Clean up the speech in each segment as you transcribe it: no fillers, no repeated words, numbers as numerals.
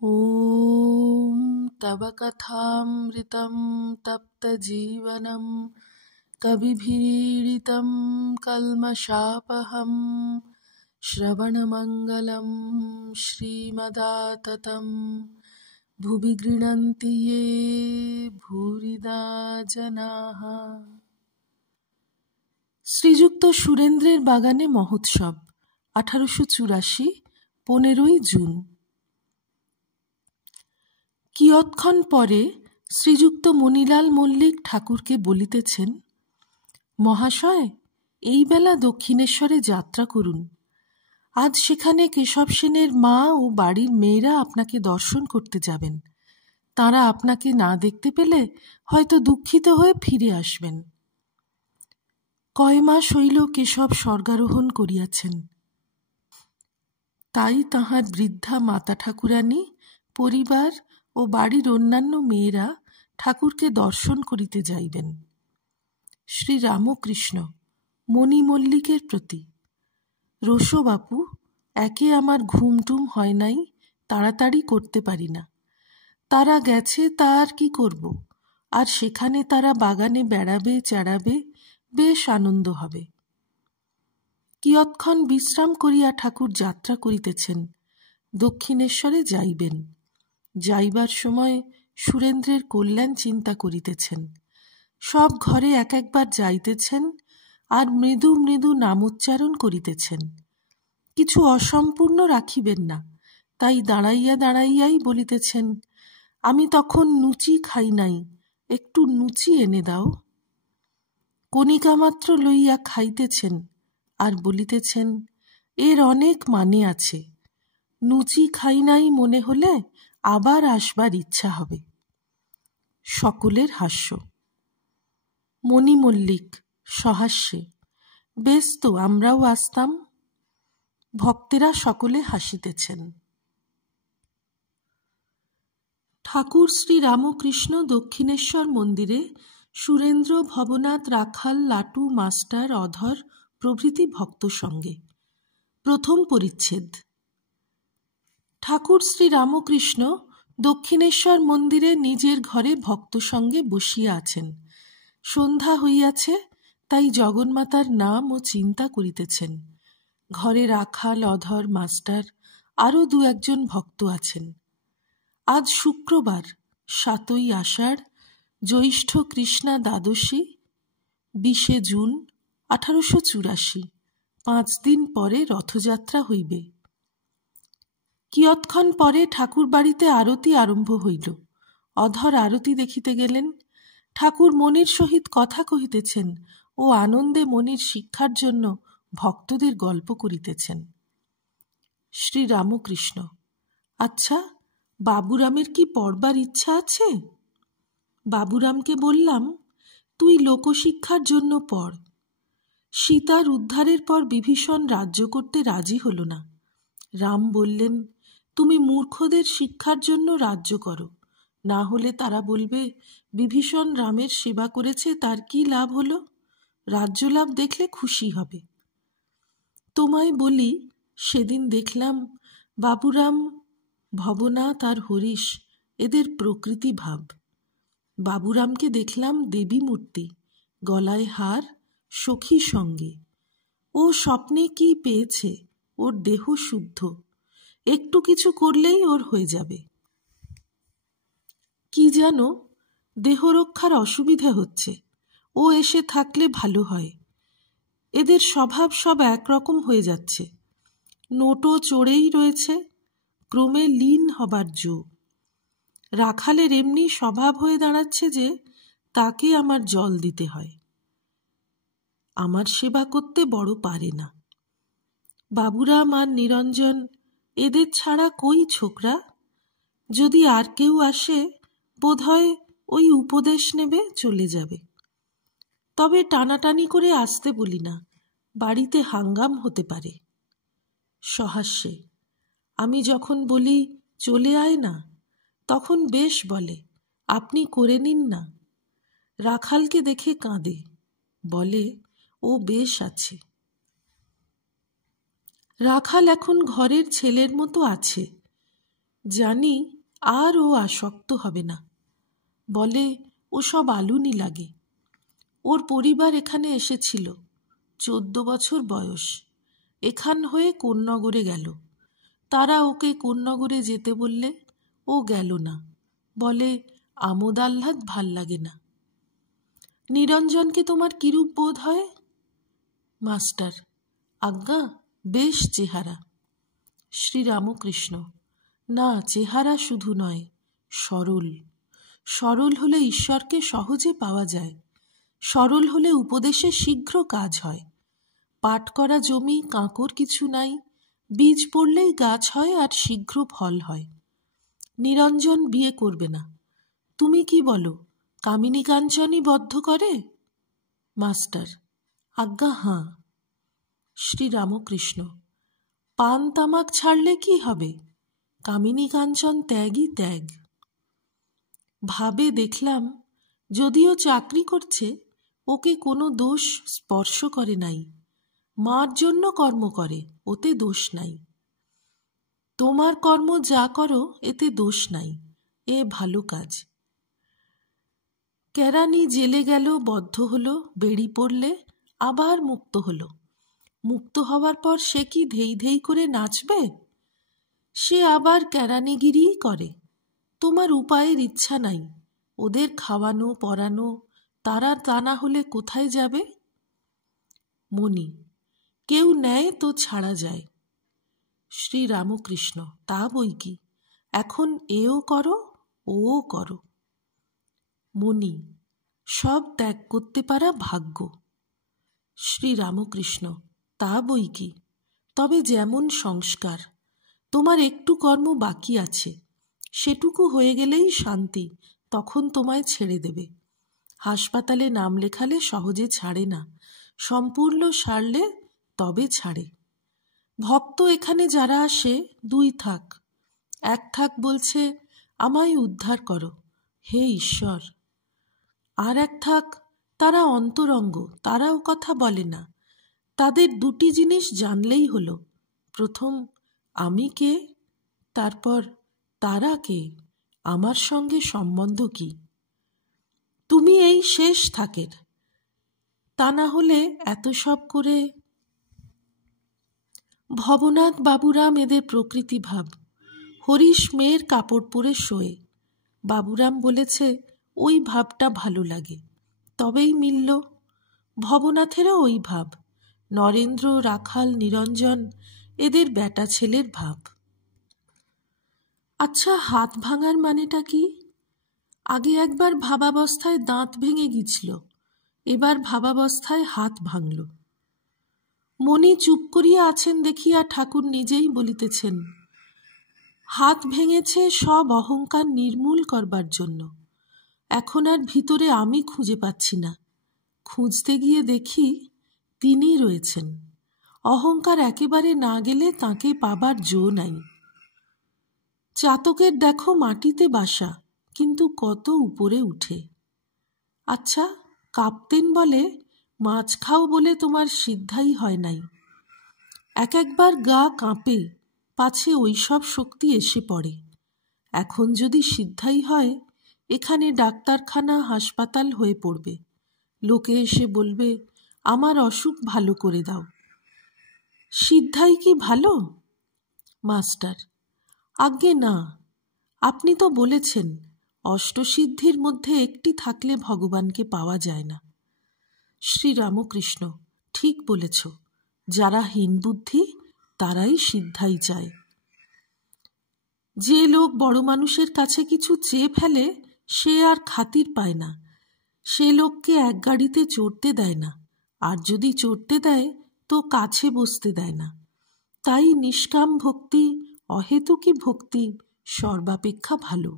ॐ तव कथामृतं तप्तजीवनं कविभिरीडितं कल्मषापहं श्रवणमङ्गलं श्रीमदाततं भुवि गृह्णन्ति ये भूरिदा जनाः। শ্রীযুক্ত সুরেন্দ্রের বাগানে মহোৎসব 1884 15ই জুন। কিয়ৎক্ষণ পরে শ্রীযুক্ত মণিলাল মল্লিক ঠাকুরকে বলিতেছেন, মহাশয়, এই বেলা দক্ষিণেশ্বরে যাত্রা করুন। আজ সেখানে কেশব সেনের মা ও বাড়ির মেয়েরা আপনাকে দর্শন করতে যাবেন। তাঁরা আপনাকে না দেখতে পেলে হয়তো দুঃখিত হয়ে ফিরে আসবেন। কয় মাস হইল কেশব স্বর্গারোহণ করিয়াছেন। তাই তাঁহার বৃদ্ধা মাতা ঠাকুরানী, পরিবার ও বাড়ির অন্যান্য মেয়েরা ঠাকুরকে দর্শন করিতে যাইবেন। শ্রী রামকৃষ্ণ মণি মল্লিকের প্রতি। রোশবাপু, একে আমার ঘুমটুম হয় নাই, তাড়াতাড়ি করতে পারি না। তারা গেছে, তা আর কি করব? আর সেখানে তারা বাগানে বেড়াবে চেড়াবে, বেশ আনন্দ হবে। কিয়ৎক্ষণ বিশ্রাম করিয়া ঠাকুর যাত্রা করিতেছেন, দক্ষিণেশ্বরে যাইবেন। যাইবার সময় সুরেন্দ্রের কল্যাণ চিন্তা করিতেছেন। সব ঘরে এক একবার যাইতেছেন আর মৃদু মৃদু নামোচ্চারণ করিতেছেন। কিছু অসম্পূর্ণ রাখিবেন না, তাই দাঁড়াইয়া দাঁড়াইয়াই বলিতেছেন, আমি তখন নুচি খাই নাই, একটু নুচি এনে দাও। কণিকা মাত্র লইয়া খাইতেছেন আর বলিতেছেন, এর অনেক মানে আছে। নুচি খাই নাই মনে হলে আবার আসবার ইচ্ছা হবে। সকলের হাস্য। মণি মল্লিক সহাস্যে, বেশ তো, আমরাও আসতাম। ভক্তেরা সকলে হাসিতেছেন। ঠাকুর শ্রী রামকৃষ্ণ দক্ষিণেশ্বর মন্দিরে সুরেন্দ্র, ভবনাথ, রাখাল, লাটু, মাস্টার, অধর প্রভৃতি ভক্ত সঙ্গে। প্রথম পরিচ্ছেদ। ঠাকুর শ্রী রামকৃষ্ণ দক্ষিণেশ্বর মন্দিরে নিজের ঘরে ভক্ত সঙ্গে বসিয়া আছেন। সন্ধ্যা হইয়াছে, তাই জগন্মাতার নাম ও চিন্তা করিতেছেন। ঘরে রাখাল, অধর, মাস্টার আরও দু একজন ভক্ত আছেন। আজ শুক্রবার, 7ই আষাঢ়, জ্যৈষ্ঠ কৃষ্ণা দ্বাদশী, 20শে জুন 1884। 5 দিন পরে রথযাত্রা হইবে। কিয়ৎক্ষণ পরে ঠাকুর বাড়িতে আরতি আরম্ভ হইল। অধর আরতি দেখিতে গেলেন। ঠাকুর মনির সহিত কথা কহিতেছেন ও আনন্দে মনির শিক্ষার জন্য ভক্তদের গল্প করিতেছেন। শ্রী রামকৃষ্ণ, আচ্ছা, বাবুরামের কি পড়বার ইচ্ছা আছে? বাবুরামকে বললাম, তুই লোকশিক্ষার জন্য পড়। সীতার উদ্ধারের পর বিভীষণ রাজ্য করতে রাজি হল না। রাম বললেন, তুমি মূর্খদের শিক্ষার জন্য রাজ্য করো, না হলে তারা বলবে বিভীষণ রামের সেবা করেছে, তার কি লাভ হলো? রাজ্য লাভ দেখলে খুশি হবে। তোমায় বলি, সেদিন দেখলাম বাবুরাম, ভবনাথ আর হরিশ, এদের প্রকৃতি ভাব। বাবুরামকে দেখলাম দেবী মূর্তি, গলায় হার, সখী সঙ্গে। ও স্বপ্নে কি পেয়েছে, ওর দেহ শুদ্ধ, একটু কিছু করলেই ওর হয়ে যাবে। কি যেন দেহরক্ষার অসুবিধা হচ্ছে, ও এসে থাকলে ভালো হয়। এদের স্বভাব সব একরকম হয়ে যাচ্ছে, নোটও চড়েই রয়েছে, ক্রমে লীন হবার জো। রাখালের এমনি স্বভাব হয়ে দাঁড়াচ্ছে যে তাকে আমার জল দিতে হয়, আমার সেবা করতে বড় পারে না। বাবুরাম আর নিরঞ্জন, এদের ছাড়া কই ছোকরা? যদি আর কেউ আসে, বোধহয় ওই উপদেশ নেবে, চলে যাবে। তবে টানাটানি করে আসতে বলি না, বাড়িতে হাঙ্গাম হতে পারে। সহাস্যে, আমি যখন বলি চলে আয় না, তখন বেশ বলে, আপনি করে নিন না। রাখালকে দেখে কাঁদে, বলে ও বেশ আছে। রাখাল এখন ঘরের ছেলের মতো আছে। জানি আর ও আসক্ত হবে না। বলে ওসব আলুনি লাগে। ওর পরিবার এখানে এসেছিল, 14 বছর বয়স। এখান হয়ে কোন্নগরে গেল। তারা ওকে কোন্নগরে যেতে বললে ও গেল না। বলে আমোদ আহ্লাদ ভাল লাগে না। নিরঞ্জনকে তোমার কিরূপ বোধ হয়? মাস্টার: আজ্ঞা, বেশ চেহারা। শ্রীরামকৃষ্ণ: না, চেহারা শুধু নয়, সরল। সরল হলে ঈশ্বরকে সহজে পাওয়া যায়। সরল হলে উপদেশে শীঘ্র কাজ হয়। পাট করা জমি, কাঁকর কিছু নাই, বীজ পড়লেই গাছ হয় আর শীঘ্র ফল হয়। নিরঞ্জন বিয়ে করবে না। তুমি কি বলো, কামিনী কাঞ্চনই বদ্ধ করে? মাস্টার: আজ্ঞা হাঁ। শ্রীরামকৃষ্ণ: পান তামাক ছাড়লে কি হবে? কামিনী কাঞ্চন ত্যাগই ত্যাগ। ভাবে দেখলাম, যদিও চাকরি করছে, ওকে কোনো দোষ স্পর্শ করে নাই। মার জন্য কর্ম করে, ওতে দোষ নাই। তোমার কর্ম যা করো এতে দোষ নাই, এ ভালো কাজ। কেরানি জেলে গেল, বদ্ধ হলো, বেড়ি পড়লে আবার মুক্ত হলো। মুক্ত হওয়ার পর সে কি ধেই ধেই করে নাচবে? সে আবার কেরানিগিরিই করে। তোমার উপায়ের ইচ্ছা নাই। ওদের খাওয়ানো পরানো, তারা তা না হলে কোথায় যাবে? মণি: কেউ নেয় তো ছাড়া যায়। শ্রীরামকৃষ্ণ: তা বই কি, এখন এও করো ও করো। মণি: সব ত্যাগ করতে পারা ভাগ্য। শ্রীরামকৃষ্ণ: তা বই কি, তবে যেমন সংস্কার। তোমার একটু কর্ম বাকি আছে, সেটুকু হয়ে গেলেই শান্তি, তখন তোমায় ছেড়ে দেবে। হাসপাতালে নাম লেখালে সহজে ছাড়ে না, সম্পূর্ণ সারলে তবে ছাড়ে। ভক্ত এখানে যারা আসে, 2 থাক। 1 থাক বলছে আমায় উদ্ধার করো, হে ঈশ্বর। আর 1 থাক, তারা অন্তরঙ্গ, তারাও কথা বলে না। তাদের 2টি জিনিস জানলেই হলো, প্রথম আমি কে, তারপর তারা কে, আমার সঙ্গে সম্বন্ধ কি। তুমি এই শেষ থাকের। তা না হলে এত সব করে। ভবনাথ বাবুরাম এদের প্রকৃতি ভাব। হরিশ মেয়ের কাপড় পরে শোয়ে। বাবুরাম বলেছে ওই ভাবটা ভালো লাগে, তবেই মিলল। ভবনাথেরও ওই ভাব। নরেন্দ্র, রাখাল, নিরঞ্জন এদের বেটা ছেলের ভাব। আচ্ছা, হাত ভাঙার মানেটা কি? আগে একবার ভাবাবস্থায় দাঁত ভেঙে গিয়েছিল, এবার ভাবাবস্থায় হাত ভাঙল। মণি চুপ করিয়া আছেন দেখিয়া ঠাকুর নিজেই বলিতেছেন, হাত ভেঙেছে সব অহংকার নির্মূল করবার জন্য। এখন আর ভিতরে আমি খুঁজে পাচ্ছি না। খুঁজতে গিয়ে দেখি তিনি রয়েছেন। অহংকার একেবারে না গেলে তাকে পাবার জো নাই। চাতকের দেখো মাটিতে বাসা, কিন্তু কত উপরে উঠে। আচ্ছা, কাপ্তেন বলে মাছ খাও বলে তোমার সিদ্ধাই হয় নাই। একবার গা কাঁপে, পাছে ওইসব শক্তি এসে পড়ে। এখন যদি সিদ্ধাই হয়, এখানে ডাক্তারখানা হাসপাতাল হয়ে পড়বে। লোকে এসে বলবে আমার অসুখ ভালো করে দাও। সিদ্ধাই কি ভালো? মাস্টার: আজ্ঞে না। আপনি তো বলেছেন অষ্টসিদ্ধির মধ্যে একটি থাকলে ভগবানকে পাওয়া যায় না। শ্রীরামকৃষ্ণ: ঠিক বলেছ। যারা হীন বুদ্ধি তারাই সিদ্ধাই চায়। যে লোক বড় মানুষের কাছে কিছু চেয়ে ফেলে, সে আর খাতির পায় না। সে লোককে এক গাড়িতে চড়তে দেয় না, আর যদি চড়তে দেয় তো কাছে বসতে দেয় না। তাই নিষ্কাম ভক্তি, অহেতুকী ভক্তি সর্বাপেক্ষা ভালো।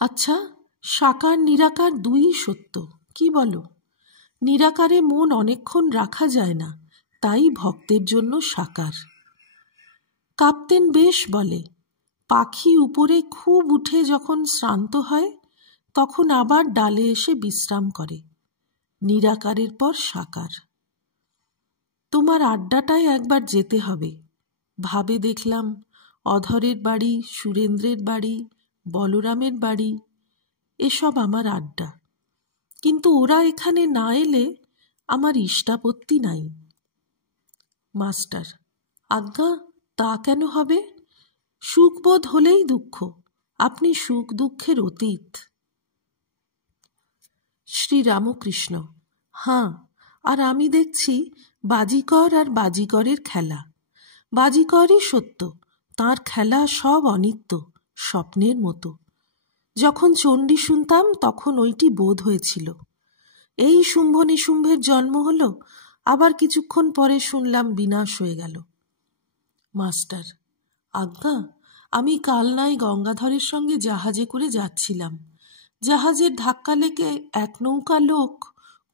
আচ্ছা, সাকার নিরাকার 2ই সত্য, কি বলো? নিরাকারে মন অনেকক্ষণ রাখা যায় না, তাই ভক্তের জন্য সাকার। কাপ্তেন বেশ বলে, পাখি উপরে খুব উঠে যখন শ্রান্ত হয়, তখন আবার ডালে এসে বিশ্রাম করে। নিরাকারের পর সাকার। তোমার আড্ডাটায় একবার যেতে হবে। ভাবে দেখলাম অধরের বাড়ি, সুরেন্দ্রের বাড়ি, বলরামের বাড়ি, এসব আমার আড্ডা। কিন্তু ওরা এখানে না এলে আমার ইষ্টাপত্তি নাই। মাস্টার: আজ্ঞা, তা কেন হবে? সুখবোধ হলেই দুঃখ। আপনি সুখ দুঃখের অতীত। শ্রীরামকৃষ্ণ: হাঁ, আর আমি দেখছি বাজিকর আর বাজিকরের খেলা। বাজিকরই সত্য, তাঁর খেলা সব অনিত্য, স্বপ্নের মতো। যখন চণ্ডী শুনতাম তখন ওইটি বোধ হয়েছিল। এই শুম্ভ নিশুম্ভের জন্ম হলো, আবার কিছুক্ষণ পরে শুনলাম বিনাশ হয়ে গেল। মাস্টার: আজ্ঞা, আমি কাল নাই গঙ্গাধরের সঙ্গে জাহাজে করে যাচ্ছিলাম। জাহাজের ধাক্কা লেগে এক নৌকা লোক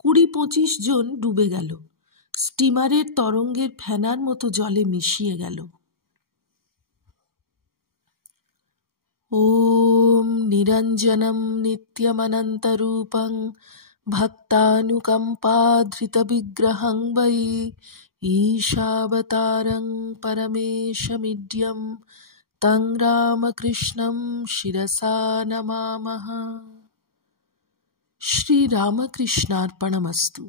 20-25 জন ডুবে গেল। স্টিমারের তরঙ্গের ফেনার মতো জলে মিশিয়ে গেল। ওম নিরঞ্জনম নিত্যমনন্তরূপং ভক্তানুকম্পাধৃতবিগ্রহং বৈ ঈশাবতারং পরমেশমিড্যম তং রামকৃষ্ণং শিরসা নমামঃ। শ্রীরামকৃষ্ণার্পণমস্তু।